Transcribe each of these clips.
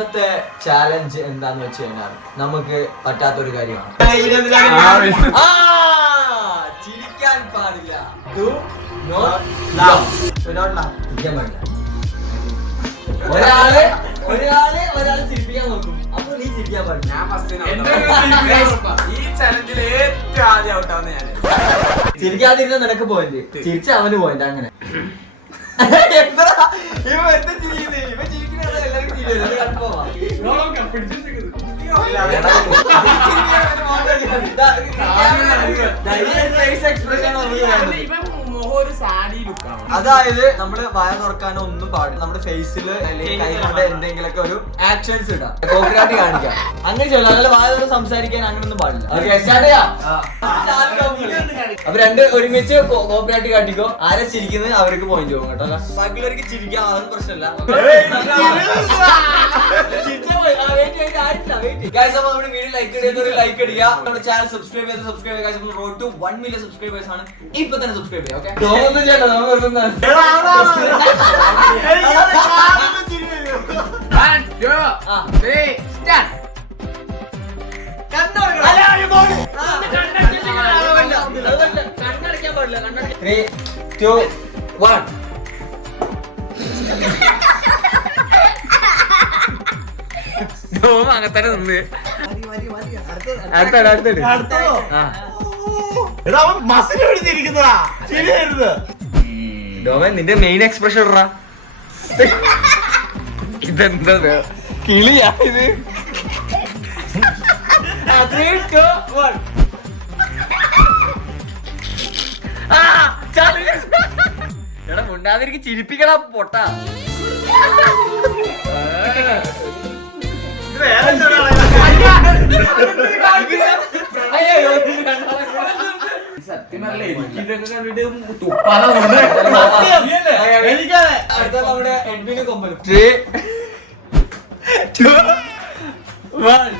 ഇന്നത്തെ ചാലഞ്ച് എന്താന്ന് വെച്ച് കഴിഞ്ഞാൽ നമുക്ക് പറ്റാത്തൊരു കാര്യമാണ്. ചിരിക്കാൻ പാടില്ല. ഒരാള് ചിരിപ്പിക്കാൻ നോക്കും, അപ്പൊ നീ ചിരിക്കാൻ പാടില്ല. ഈ ചലഞ്ചിൽ ഏറ്റവും ആദ്യം ഔട്ടാവുന്ന ഞാൻ. ചിരിക്കാതിരുന്ന നിനക്ക് പോയിന്റ്, ചിരിച്ച അവന് പോയിന്റ്. അങ്ങനെ അതായത് നമ്മള് വായ തുറക്കാനോ ഒന്നും പാടില്ല. നമ്മുടെ ഫേസില് അല്ലെങ്കിൽ കൈകൊണ്ട് എന്തെങ്കിലുമൊക്കെ ഒരു ആക്ഷൻസ് ഇടാം, കോപ്പിറൈറ്റ് കാണിക്കാം. അങ്ങനെ ചെയ്യണം. നല്ല വായ തുറന്ന് സംസാരിക്കാൻ അങ്ങനൊന്നും പാടില്ല. അപ്പൊ രണ്ട് ഒരുമിച്ച് കോപ്പിറൈറ്റ് കാട്ടിക്കോ. ആരെ ചിരിക്കുന്നത് അവർക്ക് പോയിന്റ് പോകും കേട്ടോ. ബാക്കിയുള്ളവർക്ക് ചിരിക്കാം, അതൊന്നും പ്രശ്നമില്ല. നമ്മുടെ വീഡിയോ ലൈക്ക് ചെയ്യുന്നവർ ലൈക്ക് അടിക്കുക. നമ്മുടെ ചാനൽ സബ്സ്ക്രൈബ് ചെയ്ത് സബ്സ്ക്രൈബ് ചെയ്യുക. റോഡ് ടു 1 million സബ്സ്ക്രൈബേഴ്സ് ആണ്. ഇപ്പൊ തന്നെ സബ്സ്ക്രൈബ് ചെയ്യാം. ഓക്കെ, കണ്ണടക്കാൻ പാടില്ല. 3, 2, 1. അങ്ങനെ തന്നെ നിന്ന് ഡോമൻ നിന്റെ മെയിൻ എക്സ്പ്രഷൻ ഇടാ. ഇതെന്താ കിളിയാ ഇത്? 3, 2, 1. എടാ മുണ്ടാതിരിക്ക്, ചിരിപ്പിക്കടാ പൊട്ടാ. സത്യമല്ലേ നമ്മുടെ എഡ്വിന് കൊമ്പലും. 3, 2, 1.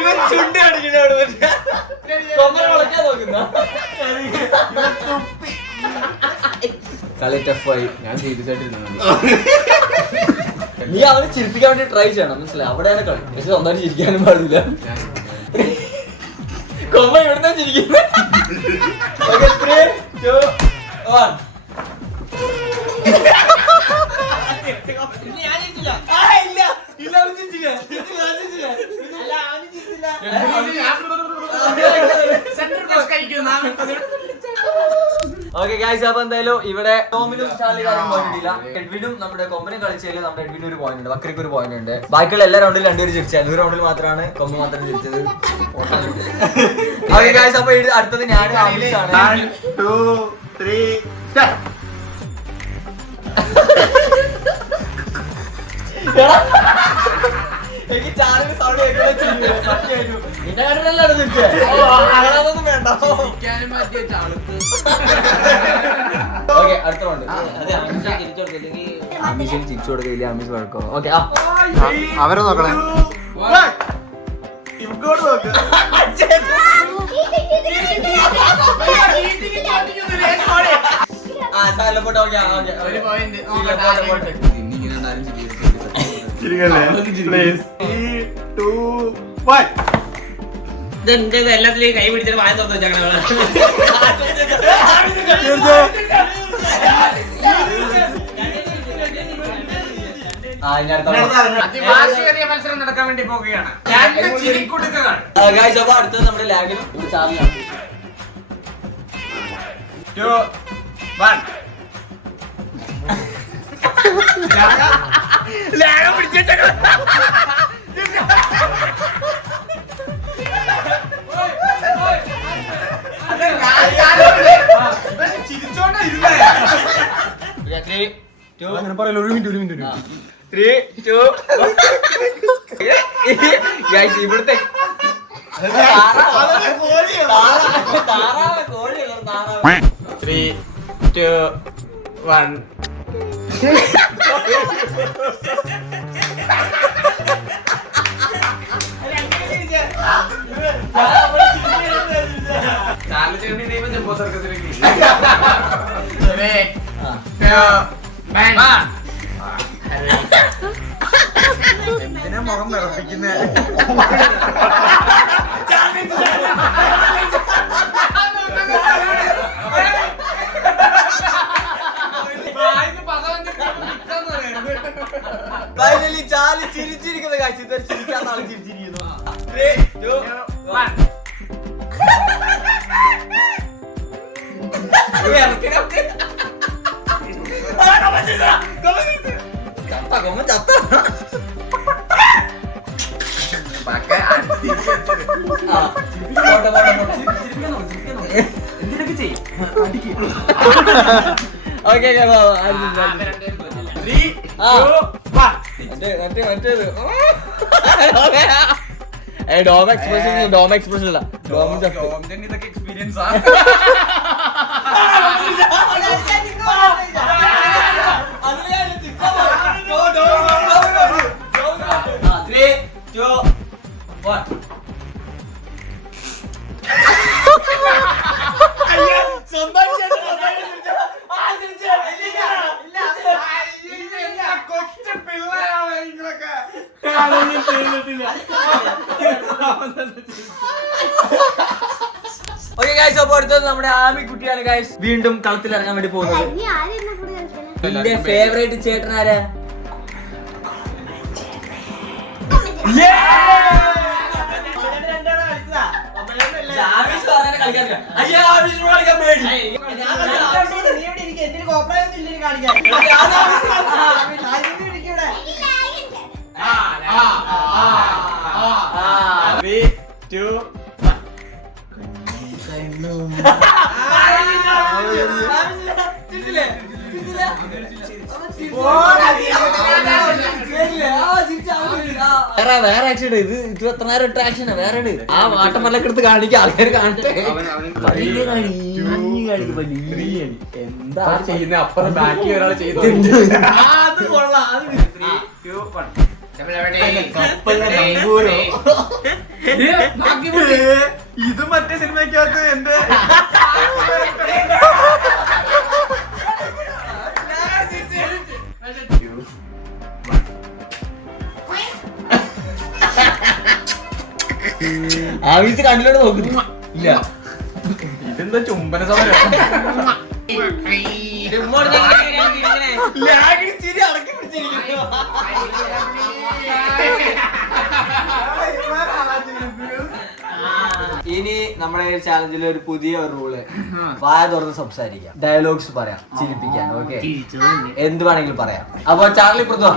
ഇവൻ ചുണ്ടി അടിക്കുന്നവിടെ കൊമ്പനെ വളയ്ക്കാൻ നോക്കുന്ന കളി ടഫായി. ഞാൻ സീരിയസ് ആയിട്ടിരുന്നു. നീ അവനെ ചിരിപ്പിക്കാൻ വേണ്ടി ട്രൈ ചെയ്യണം, മനസ്സിലായി? അവിടെയാണ് കളി. പക്ഷെ സ്വന്തമായിട്ട് ചിരിക്കാനും പാടില്ല. കൊമ്പ ഇവിടുന്ന് ചിരിക്കുന്നത്. 3, 2, 1. ഓക്കെ ഗൈസ്, അപ്പൊ എന്തായാലും ഇവിടെ ടോമിനും ചാർലിക്കാരും പോയിന്റ് ഇല്ല. എഡ്വിനും നമ്മുടെ കൊമ്പനും കളിച്ചതിൽ നമ്മുടെ എഡ്വിന് ഒരു പോയിന്റ് ഉണ്ട്, ബക്രിക്ക് ഒരു പോയിന്റ് ഉണ്ട്. ബാക്കിയുള്ള എല്ലാ റൗണ്ടിലും രണ്ടുപേരും ചിരിച്ചായിരുന്നു. ഒരു റൗണ്ടിൽ മാത്രമാണ് കൊമ്പ് മാത്രം ചിരിച്ചത്. ഓക്കെ ഗൈസ്, അപ്പൊ അടുത്തത് ഞാൻ ആമിഷാണ്. 1, 2, 3 സ്റ്റാർട്ട്. എനിക്ക് ചാനൽ സൗണ്ട് കേൾക്കുന്നത് നിന്റെ കാര്യമല്ലാണ് ചിരിച്ചത്. അതൊന്നും വേണ്ട. ഓക്കെ, അടുത്ത റൗണ്ട്. ആമിഷന് തിരിച്ചു കൊടുക്കില്ല, ആമിഷ് വഴക്കോ. ഓക്കെ, അവരെ നോക്കണേ. ഇങ്ങോട്ട് നോക്ക്. എല്ലാത്തിലും കൈ പിടിച്ചിട്ട് വായ തുറന്നു വെച്ചാൽ മത്സരം നടക്കാൻ വേണ്ടി പോവുകയാണ്. അടുത്തത് നമ്മുടെ ലാഗിനും ചാർലിയാണ്. 2, 1. ലാഗം പിടിച്ച അങ്ങനെ പറയല്ലോ. ഒരു മിനിറ്റ്. 3, 2, 1. ഇവിടുത്തെ താറാവ് കോഴിയല്ല താറാവ്. 3, 2, 1. ചാർലി ചേട്ടൻ ഇനിയിപ്പോ ജംബോ സർക്കസിലേക്ക് 3, 2, 1. എന്തിനാ മുഖം വിറപ്പിക്കുന്നേ? ഫൈനലി ചാലി ചിരിച്ചിരിക്കുന്ന കാഴ്ച ചിരിക്കാൻ നാളെ ചിരിച്ചിരിക്കുന്നു. 3, 2, 1. ചത്ത എന്തിനൊക്കെ ചെയ്യും. ഓക്കെ ഡോം എക്സ്പ്രഷൻ ഇല്ല ഇതൊക്കെ എക്സ്പീരിയൻസ് ആ 3, 2, 1. കൊച്ചു പിള്ളേരാണ് നിങ്ങളൊക്കെ. ഓക്കെ ഗൈസ്, അപ്പോൾ അടുത്തത് നമ്മുടെ ആമിക്കുട്ടിയാണ് ഗൈസ് വീണ്ടും കളത്തിൽ ഇറങ്ങാൻ വേണ്ടി പോകുന്നത്. എന്റെ ഫേവറേറ്റ് ചേട്ടൻ ആരാ? വേറെ ആക്ഷൻ ഇത് 24 ഇട്ട ആക്ഷനാ വേറെ ആ വാട്ടമല്ലൊക്കെ എടുത്ത് കാണിക്കാം ആൾക്കാർ കാണട്ടെ. എന്താ ചെയ്യുന്ന അപ്പുറം ബാക്കി ഒരാൾ ചെയ്തു. ഇത് മറ്റേ സിനിമയ്ക്കകത്ത് എന്റെ ആവശ്യം കണ്ണിലോട്ട് നോക്കുന്നു ഇല്ല. ഇതെന്താ ചുംബന സമരം? ഇനി നമ്മുടെ ചാലഞ്ചിലെ ഒരു പുതിയ റൂള്, വായ തുറന്ന് സംസാരിക്കാം, ഡയലോഗ്സ് പറയാം, ചിരിപ്പിക്കാൻ. ഓക്കെ, എന്ത് വേണമെങ്കിലും പറയാം. അപ്പൊ ചാർലി പുറത്തു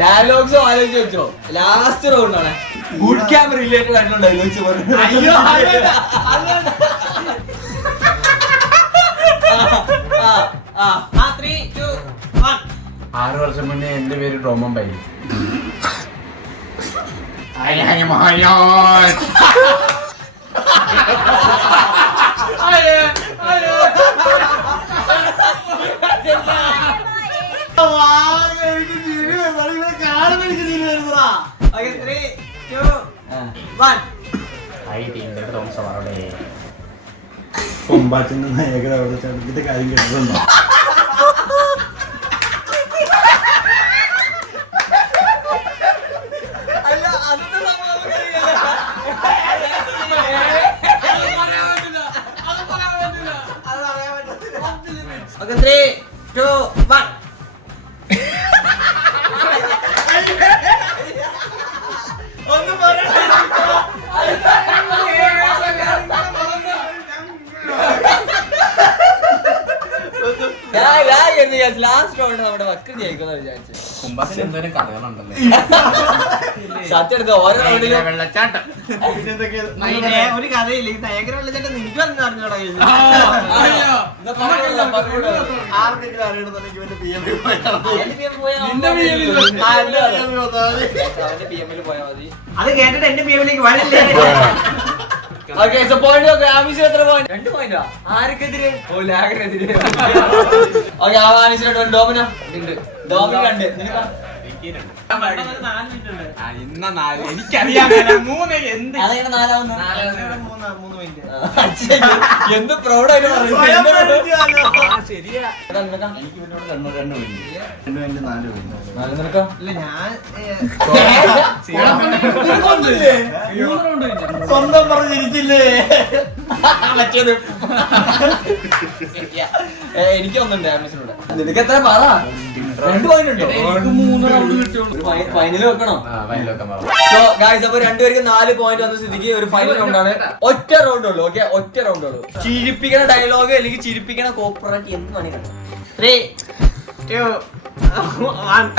ഡയലോഗ്സ് ആലോചിച്ച് വെച്ചോ. ലാസ്റ്റ് റൗണ്ടാണ് ഗുഡ് ക്യാമറ റിലേറ്റഡ് ആയിട്ടുള്ള ഡയലോഗ്സ് പറഞ്ഞു. 3, 2, 1. 6 വർഷം മുന്നേ എന്റെ പേര് റോമൻ ബൈ. കൊമ്പാച്ചിന്റെ നായകർ അവിടെ ചടങ്ങിന്റെ കാര്യം കേട്ടിട്ടുണ്ടോ? Okay, 3, 2, 1. ഒന്നും ലാസ്റ്റ് റൗണ്ട് നമ്മുടെ വക്ക് ജയിക്കുന്ന വിചാരിച്ചു. കുംഭാസിന് എന്തോരം കഥകളുണ്ടല്ലോ. സത്യം എടുക്കാം ഓരോ റൗണ്ടിലും വെള്ളച്ചാട്ടം. ഒരു കഥയില്ല. ഈ നയകര വെള്ളച്ചാട്ടം എനിക്ക് പറഞ്ഞു അറിഞ്ഞോടാ. ആർക്കെങ്കിലും അറിയണമെന്നുണ്ടെങ്കിൽ ഇവന്റെ PM പോയാൽ മതി. അത് കേട്ടിട്ട് എന്റെ പേരിലേക്ക് വഴില്ലേ. ഓക്കെ സോ പോയിന്റ് ഓക്കെ ആമിസിന് എത്ര പോയിന്റ് 2 പോയിന്റാ ആർക്കെതിരെ ഓ ലാഗിനെതിരെ ഓക്കെ ആമിസിന് 2 ഡോമിനോ ഉണ്ട് ഡോമിന് 2 നിനക്കാ എനിക്കറിയാം 3 എന്ത് അതെങ്ങനെ 4 ആവുന്നു 3 മിനിറ്റ്. എന്ത് പ്രൗഡായിട്ട് പറയുന്നത് ശരിയാ എനിക്ക് ഇവനോട് 2 മിനിറ്റ് 2 മിനിറ്റ് 4 മിനിറ്റ് നിനക്കോ ഇല്ല ഞാൻ സ്വന്തം പറഞ്ഞിരിക്കില്ലേ മറ്റേത് എനിക്ക് ഒന്നുണ്ട് ആമിസിനോട് നിനക്ക് എത്ര പറ 2 പോയിന്റ് ഉണ്ടോ ഫൈനൽ വെക്കണോ സോ ഗായ്സ് അപ്പൊ രണ്ടുപേർക്ക് 4 പോയിന്റ് വന്ന സ്ഥിതിക്ക് ഒരു ഫൈനൽ റൗണ്ടാണ് ഒറ്റ റൗണ്ട് ഉള്ളൂ ഓക്കെ ഒറ്റ റൗണ്ട് ഉള്ളൂ ചിരിപ്പിക്കണ ഡയലോഗ് അല്ലെങ്കിൽ ചിരിപ്പിക്കണ കോപ്പറേറ്റ് എന്ത് വേണമെങ്കിൽ 3 2 1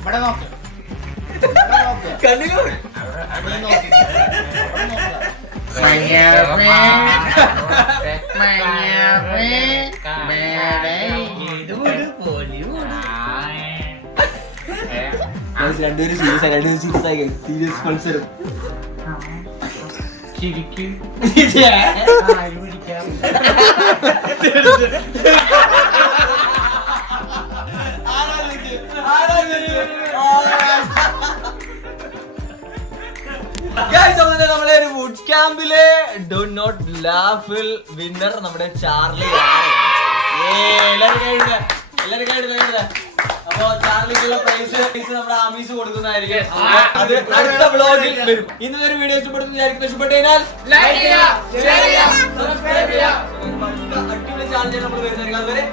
ഇവിടെ നോക്ക് കണ്ണിലോ രണ്ടുപേരും സീരിയസ് ആയി രണ്ടുപേരും സീരിയസ് ആയി സീരിയസ് മത്സരം നമ്മുടെ ഒരു വുഡ് ക്യാമ്പിലെ ഡു നോട്ട് ലാഫിൽ വിന്നർ നമ്മുടെ ചാർലി അപ്പൊ ചാർലിക്കുള്ള പ്രൈസ് നമ്മുടെ ആമീസ് കൊടുക്കുന്നതായിരിക്കും അത് അടുത്ത വ്ലോഗിൽ വരും. ഇന്നത്തെ ഒരു വീഡിയോ ഇഷ്ടപ്പെടുന്നു വിചാരിക്കുന്നു. ഇഷ്ടപ്പെട്ടതിനാൽ അടിപൊളി ചാർജ് നമ്മൾ വരുന്നതായിരിക്കും. അതുവരെ